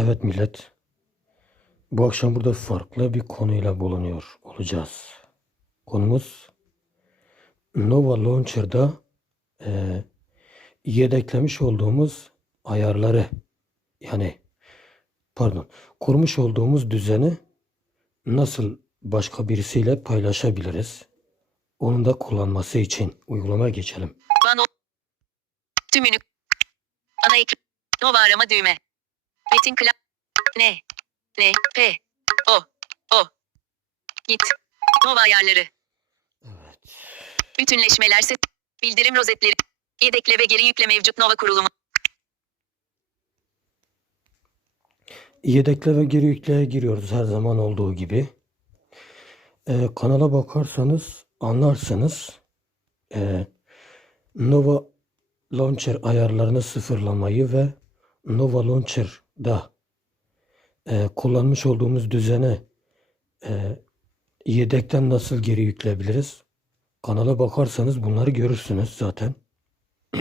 Evet millet. Bu akşam burada farklı bir konuyla bulunuyor olacağız. Konumuz Nova Launcher'da eee, yedeklemiş olduğumuz ayarları yani pardon kurmuş olduğumuz düzeni nasıl başka birisiyle paylaşabiliriz? Onun da kullanması için uygulamaya geçelim. Tümünü. Ana ekran. Nova arama düğme. Metin kla. N. N. P. O. O. Git. Nova ayarları. Evet. Bütünleşmeler set. Bildirim rozetleri. Yedekle ve geri yükle mevcut Nova kurulumu. Yedekle ve geri yükleye giriyoruz her zaman olduğu gibi. Ee, kanala bakarsanız anlarsınız. Ee, Nova Launcher ayarlarını sıfırlamayı ve Nova Launcher'da e, kullanmış olduğumuz düzene e, yedekten nasıl geri yükleyebiliriz? Kanala bakarsanız bunları görürsünüz zaten.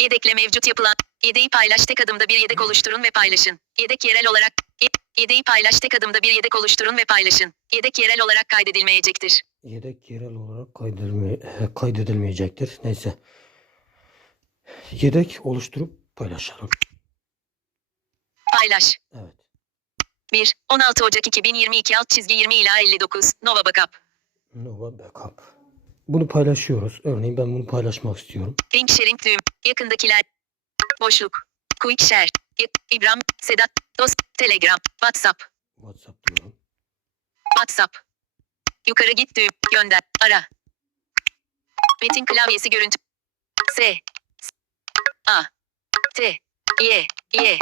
Yedekle mevcut yapılan. Yedeği paylaş tek adımda bir yedek oluşturun ve paylaşın. Yedek yerel olarak. Ye- Yedeği paylaş tek adımda bir yedek oluşturun ve paylaşın. Yedek yerel olarak kaydedilmeyecektir. Yedek yerel olarak kaydedilme, e, kaydedilmeyecektir. Neyse. Yedek oluşturup paylaşalım. Paylaş. Evet. 1. 16 Ocak 2022 alt çizgi 20 ila 59. Nova Backup. Nova Backup. Bunu paylaşıyoruz. Örneğin ben bunu paylaşmak istiyorum. Link sharing düğüm. Yakındakiler. Boşluk. Quick share. İbrahim. Sedat. Dost. Telegram. WhatsApp. WhatsApp diyorum. WhatsApp. Yukarı git düğüm. Gönder. Ara. Metin klavyesi görüntü. S. S- A. T. Y. Y.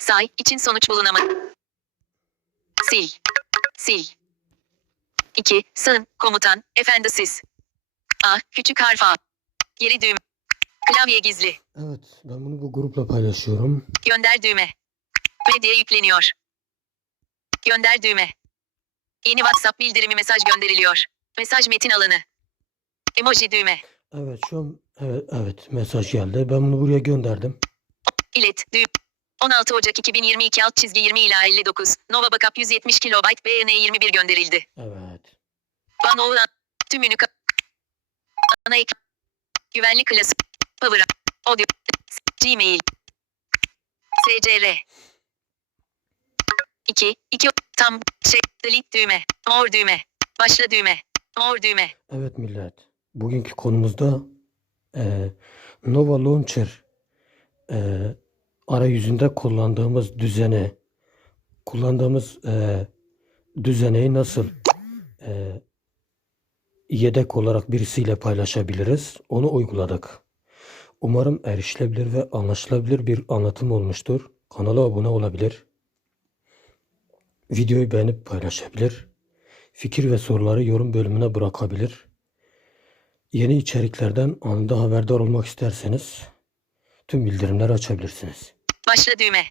Say. için sonuç bulunamadı. Sil. Sil. 2. Sığın. Komutan. Efendisiz. A. Küçük harf A. Geri düğüm. Klavye gizli. Evet. Ben bunu bu grupla paylaşıyorum. Gönder düğme. Medya yükleniyor. Gönder düğme. Yeni WhatsApp bildirimi mesaj gönderiliyor. Mesaj metin alanı. Emoji düğme. Evet şu an evet, evet mesaj geldi. Ben bunu buraya gönderdim. İlet düğüm. 16 Ocak 2022 alt çizgi 20 ila 59. Nova Backup 170 KB BN 21 gönderildi. Evet. Bana olan tümünü ana ekran. Güvenlik klası. Power. Audio. Gmail. SCR. 2. 2. Tam. Şey. Delete düğme. More düğme. Başla düğme. More düğme. Evet millet. Bugünkü konumuzda eee, Nova Launcher eee, arayüzünde kullandığımız düzeni kullandığımız eee düzeneyi nasıl eee, yedek olarak birisiyle paylaşabiliriz? Onu uyguladık. Umarım erişilebilir ve anlaşılabilir bir anlatım olmuştur. Kanala abone olabilir. Videoyu beğenip paylaşabilir. Fikir ve soruları yorum bölümüne bırakabilir. Yeni içeriklerden anında haberdar olmak isterseniz tüm bildirimleri açabilirsiniz. Başla düğme.